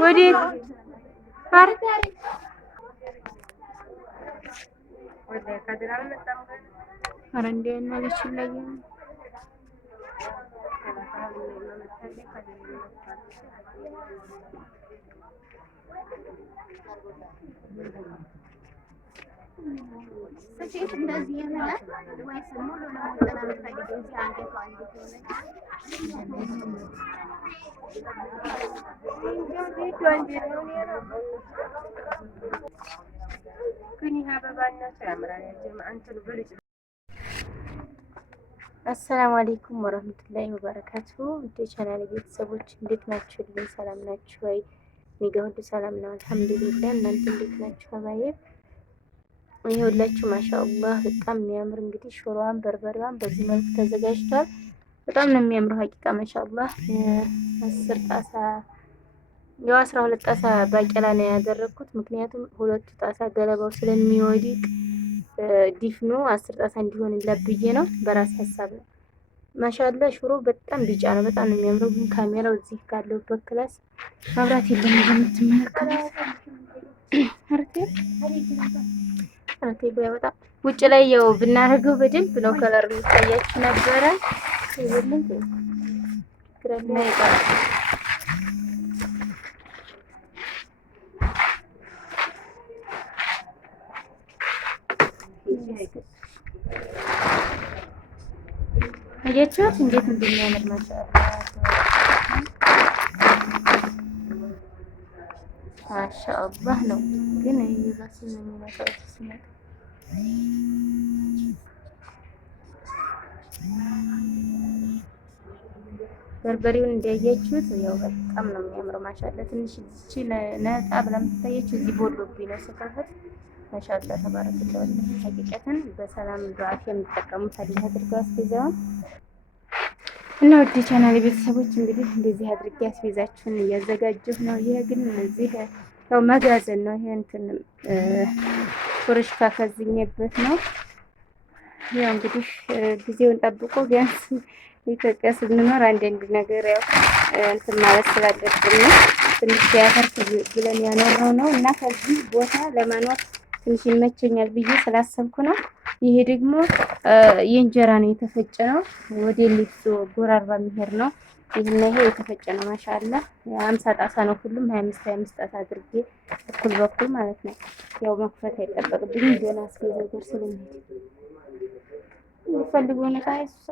ወዴት? ኧረ እንደ እናለች ላይ ስፌት እንደዚህ ይሆናል ወይስ ሙሉ ለሙሉ ለምትፈልጊው እዚህ አንገቷ አሰላሙ አለይኩም ወራህመቱላሂ ወበረካቱሁ። ውድ ቻናሌ ቤተሰቦች እንዴት ናችሁ? ሰላም ናችሁ ወይ? እኔ ጋር ሁሉ ሰላም ነው አልሐምዱሊላህ። እናንተ እንዴት ናችሁ? አባዬ ይኸውላችሁ ማሻአላህ በጣም የሚያምር እንግዲህ ሾሮዋን በርበሬዋን በዚህ መልኩ ተዘጋጅቷል። በጣም ነው የሚያምረው ሀቂቃ ማሻአላህ። 10 ጣሳ ያው 12 ጣሳ ባቄላ ነው ያደረኩት፣ ምክንያቱም 2 ጣሳ ገለባው ስለሚወድቅ ዲፍኖ 10 ጣሳ እንዲሆን ለብዬ ነው በራስ ሐሳብ ነው። ማሻአላህ ሽሮ በጣም ቢጫ ነው፣ በጣም ነው የሚያምረው። ግን ካሜራው እዚህ ካለውበት ክላስ መብራት የለም እንደምትመለከቱት። አረቴ በጣም ውጭ ላይ ያው ብናደርገው በደንብ ነው ከለር የሚታያችሁ ነበረ። ይሄንን ግረና ይባላል። አያችሁት እንዴት እንደሚያምር ማሻአላህ ነው። ግን ይራሱ ነው የሚመጣው ሲመጣ በርበሬውን እንዳያችሁት ያው በጣም ነው የሚያምረው ማሻአላህ። ትንሽ እቺ ነጣ ብላ የምትታያችሁ እዚህ ቦሎብኝ ነው ስከፈት ማሻአላህ ተባረከላህ። ሀቂቀተን በሰላም ዱዓፍ የምትጠቀሙት አዲስ አድርገው አስቤዛውን እና ወደ ቻናል ቤተሰቦች እንግዲህ እንደዚህ አድርጌ አስቤዛችሁን እያዘጋጀሁ ነው። ይሄ ግን እዚህ ያው መጋዘን ነው። ይሄ እንትን ፉርሽካ ከዝኘበት ነው። ያው እንግዲህ ጊዜውን ጠብቆ ቢያንስ ኢትዮጵያ ስንኖር አንዳንድ ነገር ያው እንትን ማለት ስላለብን ትንሽ ያፈርስ ብለን ያኖረው ነው እና ከዚህ ቦታ ለመኖር ትንሽ ይመቸኛል ብዬ ስላሰብኩ ነው። ይሄ ደግሞ የእንጀራ ነው የተፈጨ ነው። ወደ ሊፍቶ ጎራርባ የሚሄድ ነው። ይሄና ይሄ የተፈጨ ነው። ማሻአላህ 50 ጣሳ ነው ሁሉም 25 ጣሳ አድርጌ እኩል በኩል ማለት ነው። ያው መክፈት አይጠበቅብኝም ገና አስቤዛ ነገር ስለሚሄድ የሚፈልገው ነገር አይሱ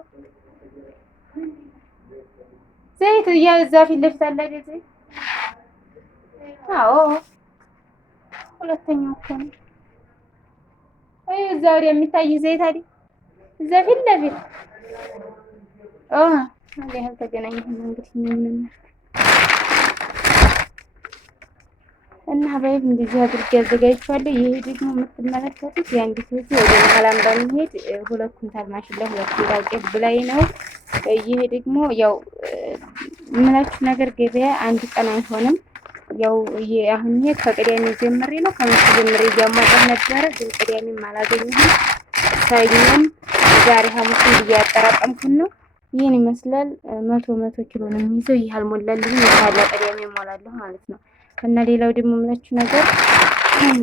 ዘይት እዛ ፊት ለፊት አለ አይደል? ዘይት አዎ፣ ሁለተኛው እኮ ነው። እዛ ወዲያ የሚታይ ዘይት አይደል? እዛ ፊት ለፊት አለ ያልተገናኘን እንግዲህ ምን እና ባይብ እንደዚህ አድርጌ አዘጋጅቻለሁ። ይሄ ደግሞ የምትመለከቱት የአንዲት ልጅ ወደ መሀላም በመሄድ 2 ኩንታል ማሽላ 2 ኩንታል ጤፍ ብላይ ነው። ይሄ ደግሞ ያው የምላችሁ ነገር ገበያ አንድ ቀን አይሆንም። ያው አሁን ይሄ ከቅዳሜ ጀምሬ ነው ከመቼ ጀምሬ እያሟላሁ ነበረ፣ ግን ቅዳሜም አላገኘሁም። ሰኞም ዛሬ ሐሙስም እያጠራቀምኩኝ ነው። ይሄን ይመስላል። 100 ኪሎ ነው የሚይዘው። ይሄ አልሞላልኝ ይታላ ቅዳሜ እሞላለሁ ማለት ነው። እና ሌላው ደግሞ የምላችሁ ነገር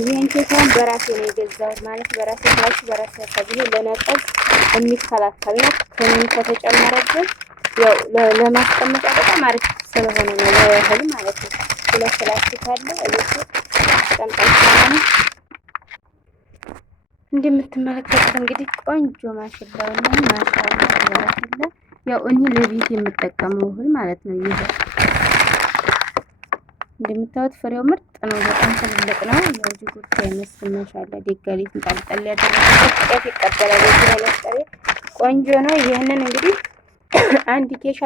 ይሄን ኬክን በራሴ ነው የገዛሁት ማለት በራሴ ታችሁ በራሴ ታችሁ ለነጠብ የሚከላከል ነው። ከምን ከተጨመረበት ያው ለማስቀመጫ በጣም አሪፍ ስለሆነ ነው ለእህል ማለት ነው። ስለስላችሁ ካለ እዚህ ተቀምጣችሁ እንደምትመለከቱት እንግዲህ ቆንጆ ማሽላው ነው። ማሻአላህ ተባረከላህ። ያው እኔ ለቤት የምጠቀመው እህል ማለት ነው። ይሄ እንደምታዩት ፍሬው ምርጥ ነው፣ በጣም ትልቅ ነው። ያው ጅጉት አይመስልም። ማሻአላህ ደጋሊት እንጣልጣል ያደረገው ጤፍ ይቀበላል። ይሄ ቆንጆ ነው። ይሄንን እንግዲህ አንድ ኬሻ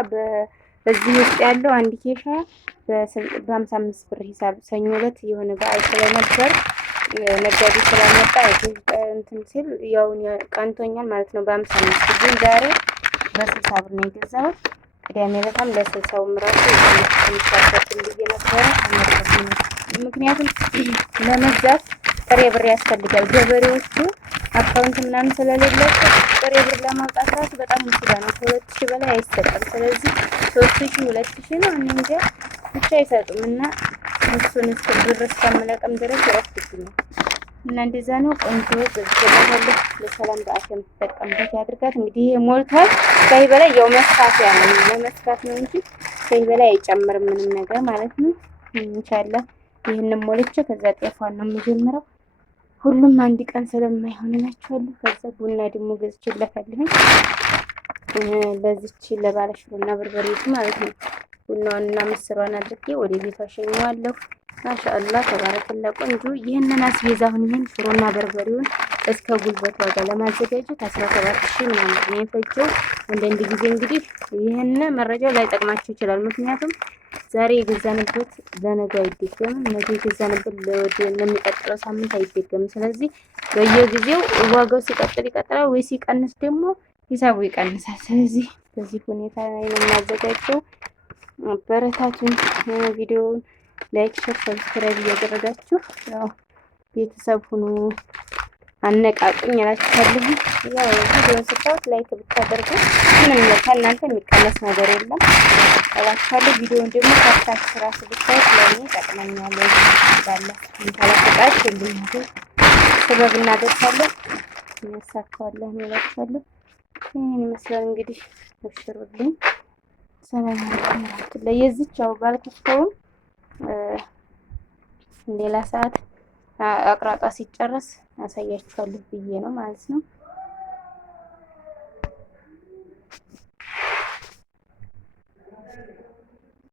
በዚህ ውስጥ ያለው አንድ ኬሻ በ55 ብር ሂሳብ ሰኞ ዕለት የሆነ በዓል ስለነበር ነጋዴ ስላመጣ እንትን ሲል ያው ቀንቶኛል ማለት ነው። በ55 ግን ዛሬ በ60 ብር ነው የገዛሁት። ቅዳሜ ዕለታም ለ60ው ራሱ የሚሻፈጥን ብዬ ነበረ። ምክንያቱም ለመግዛት ጥሬ ብር ያስፈልጋል። ገበሬዎቹ አካውንት ምናምን ስለሌላቸው ጥሬ ብር ለማውጣት ራሱ በጣም ምስጋ ነው። ከ2000 በላይ አይሰጥም። ስለዚህ 3000 2000 ነው እኔ እንጃ ብቻ አይሰጡም። እና እሱን ብር እስከምለቅም ድረስ ይረፍትብኛል። እና እንደዛ ነው። ቆንጆ በዝገባለሁ ለሰላም በአፍ የምትጠቀምበት ያድርጋት። እንግዲህ ይሄ ሞልቷል። ከዚህ በላይ ያው መስፋፊያ ነው ለመስፋት ነው እንጂ ከዚህ በላይ አይጨምርም ምንም ነገር ማለት ነው። ኢንሻአላህ ይሄንን ሞልቼ ከዛ ጤፏን ነው የምጀምረው። ሁሉም አንድ ቀን ስለማይሆን እላችኋለሁ። ከዛ ቡና ደግሞ ገዝቼላታለሁ ለዚች ለባለሽሮና በርበሬቱ ማለት ነው። ቡናዋንና ምስሯን አድርጌ ወደ ቤቷ ሸኘዋለሁ። ማሻአላህ ተባረከላ ቆንጆ። ይህንን አስቤዛ አሁን ይህን ሽሮና በርበሬውን እስከ ጉልበቷ ጋር ለማዘጋጀት 17000 ምናምን ነው የፈጀው። አንዳንድ ጊዜ እንግዲህ ይህን መረጃው ላይጠቅማችሁ ይችላል። ምክንያቱም ዛሬ የገዛንበት ለነገ አይደገምም፣ ነገ የገዛንበት ለሚቀጥለው ሳምንት አይደገምም። ስለዚህ በየጊዜው ዋጋው ሲቀጥል ይቀጥላል ወይ ሲቀንስ ደግሞ ሂሳቡ ይቀንሳል። ስለዚህ በዚህ ሁኔታ ላይ ነው የማዘጋጀው። አበረታቱን። ቪዲዮውን ላይክ፣ ሼር፣ ሰብስክራይብ እያደረጋችሁ ያው ቤተሰብ ሁኑ፣ አነቃቁኝ እላችኋለሁ። ያው ቪዲዮውን ስታዩት ላይክ ብታደርጉ ምንም ከእናንተ የሚቀነስ ነገር የለም እላችኋለሁ። ቪዲዮውን ደግሞ ካታችሁ ራሱ ብታዩት ለእኔ ይጠቅመኛል። ባለ እንታላፍቃት ሁሉም ነገር ሰበብ እናደርሳለን እናሳካዋለን እላችኋለሁ። ይህን ይመስላል እንግዲህ አብሽሩልኝ። ሰላም አለይኩም ለየዚቻው ባልከፍተውም ሌላ ሰዓት አቅራጧ ሲጨረስ አሳያችኋለሁ ብዬ ነው ማለት ነው።